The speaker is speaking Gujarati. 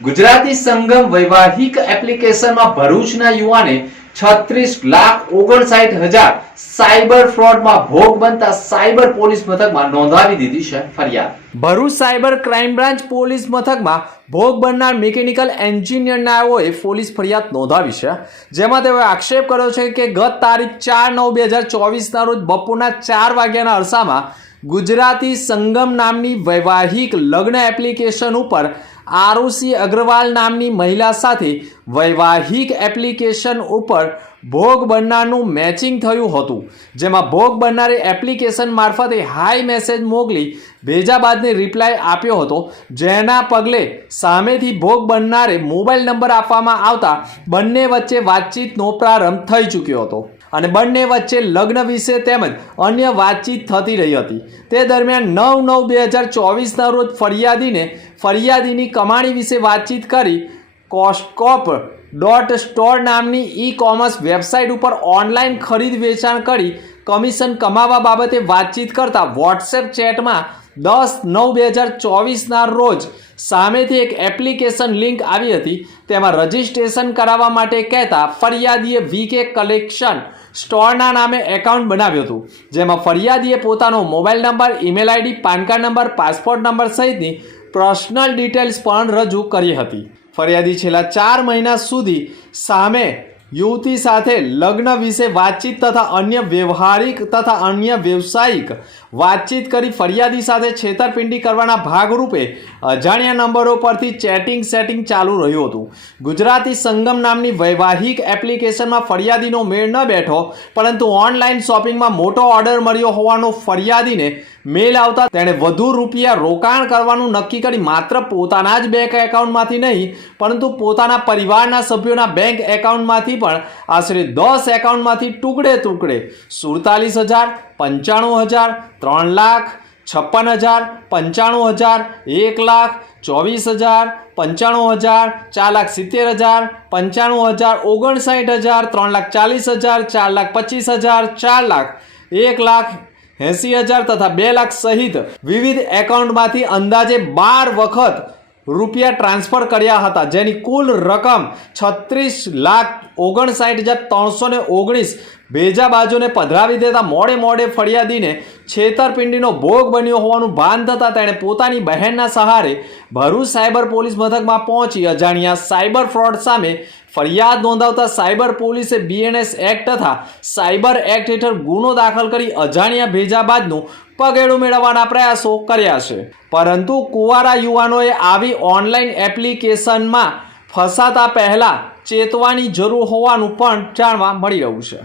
ગુજરાતી સંગમ વૈવાહિક એપ્લિકેશનમાં ભરૂચના યુવાને છત્રીસ લાખ ઓગણસાઠ હજાર સાયબર ફ્રોડમાં ભોગ બનતા સાયબર પોલીસ મથકમાં નોંધાવી દીધી છે ફરિયાદ. Bharuch cyber crime branch police મથકમાં ભોગ બનનાર મિકેનિકલ એન્જિનિયરનાઓએ પોલીસ ફરિયાદ નોંધાવી છે, જેમાં તેઓએ આક્ષેપ કર્યો છે કે ગત તારીખ ચાર નવ બે હજાર ચોવીસના રોજ બપોરના ચાર વાગ્યાના અરસામાં ગુજરાતી સંગમ નામની વૈવાહિક લગ્ન એપ્લિકેશન ઉપર આરુષિ અગ્રવાલ નામની મહિલા સાથે વૈવાહિક એપ્લિકેશન ઉપર ભોગ બનનારનું મેચિંગ થયું હતું. જેમાં ભોગ બનનારે એપ્લિકેશન મારફતે હાઈ મેસેજ મોકલી ભેજા બાદને રિપ્લાય આપ્યો હતો. જેના પગલે સામેથી ભોગ બનનારે મોબાઈલ નંબર આપવામાં આવતા બંને વચ્ચે વાતચીતનો પ્રારંભ થઈ ચૂક્યો હતો. અને બંને વચ્ચે લગ્ન વિશે તેમજ અન્ય વાતચીત થતી રહી હતી. તે દરમિયાન નવ નવ બે હજાર ચોવીસના રોજ ફરિયાદીને ફરિયાદીની કમાણી વિશે વાતચીત કરી કોસ્ટકોપ ડોટ સ્ટોર નામની ઈ કોમર્સ વેબસાઇટ ઉપર ઓનલાઈન ખરીદ વેચાણ કરી કમિશન કમાવા બાબતે વાતચીત કરતા વોટ્સએપ ચેટમાં દસ નવ બે હજાર ચોવીસના રોજ સામેથી એક એપ્લિકેશન લિંક આવી હતી. તેમાં રજિસ્ટ્રેશન કરાવવા માટે કહેતા ફરિયાદીએ વીકે કલેક્શન સ્ટોરના નામે એકાઉન્ટ બનાવ્યું હતું. જેમાં ફરિયાદીએ પોતાનો mobile number email ID PAN card number passport number સહિતની પર્સનલ ડિટેલ્સ પણ રજૂ કરી હતી. ફરિયાદી છેલ્લા ચાર મહિના સુધી સામે યુવતી સાથે લગ્ન વિશે વાતચીત તથા અન્ય વ્યવહારિક તથા અન્ય વ્યવસાયિક વાતચીત કરી ફરિયાદી સાથે છેતરપિંડી કરવાના ભાગરૂપે અજાણ્યા નંબરો પરથી ચેટિંગ સેટિંગ ચાલુ રહ્યું હતું. ગુજરાતી સંગમ નામની વૈવાહિક એપ્લિકેશનમાં ફરિયાદીનો મેળ ન બેઠો, પરંતુ ઓનલાઈન શોપિંગમાં મોટો ઓર્ડર મળ્યો હોવાનો ફરિયાદીને મેલ આવતા તેણે વધુ રૂપિયા રોકાણ કરવાનું નક્કી કરી માત્ર પોતાના જ બેંક એકાઉન્ટમાંથી નહીં, પરંતુ પોતાના પરિવારના સભ્યોના બેંક એકાઉન્ટમાંથી પણ આશરે દસ એકાઉન્ટમાંથી ટુકડે ટુકડે સુડતાલીસ હજાર, પંચાણું હજાર, ત્રણ લાખ, છપ્પન હજાર, પંચાણું હજાર, એક લાખ, ચોવીસ હજાર, પંચાણું હજાર, ચાર લાખ સિત્તેર હજાર, પંચાણું હજાર, ઓગણસાઠ હજાર, ત્રણ લાખ ચાલીસ હજાર, ચાર લાખ પચીસ હજાર, ચાર લાખ, એક લાખ એંસી હજાર તથા બે લાખ સહિત વિવિધ એકાઉન્ટમાંથી અંદાજે બાર વખત રૂપિયા ટ્રાન્સફર કર્યા હતા, જેની કુલ રકમ છત્રીસ લાખ ઓગણસાઠ હજાર ત્રણસો ને ઓગણીસ ભેજા બાજુને પધરાવી દેતા મોડે મોડે ફરિયાદીને છેતરપિંડીનો ભોગ બન્યો હોવાનું ભાન થતાં તેણે પોતાની બહેનના સહારે ભરૂચ સાયબર પોલીસ મથકમાં પહોંચી અજાણ્યા સાયબર ફ્રોડ સામે ફરિયાદ નોંધાવતા સાયબર પોલીસે બીએનએસ એક્ટ તથા સાયબર એક્ટ હેઠળ ગુનો દાખલ કરી અજાણ્યા ભેજા બાદનું પગેડું મેળવવાના પ્રયાસો કર્યા છે. પરંતુ કુવારા યુવાનોએ આવી ઓનલાઈન એપ્લિકેશનમાં ફસાતા પહેલાં ચેતવાની જરૂર હોવાનું પણ જાણવા મળી રહ્યું છે.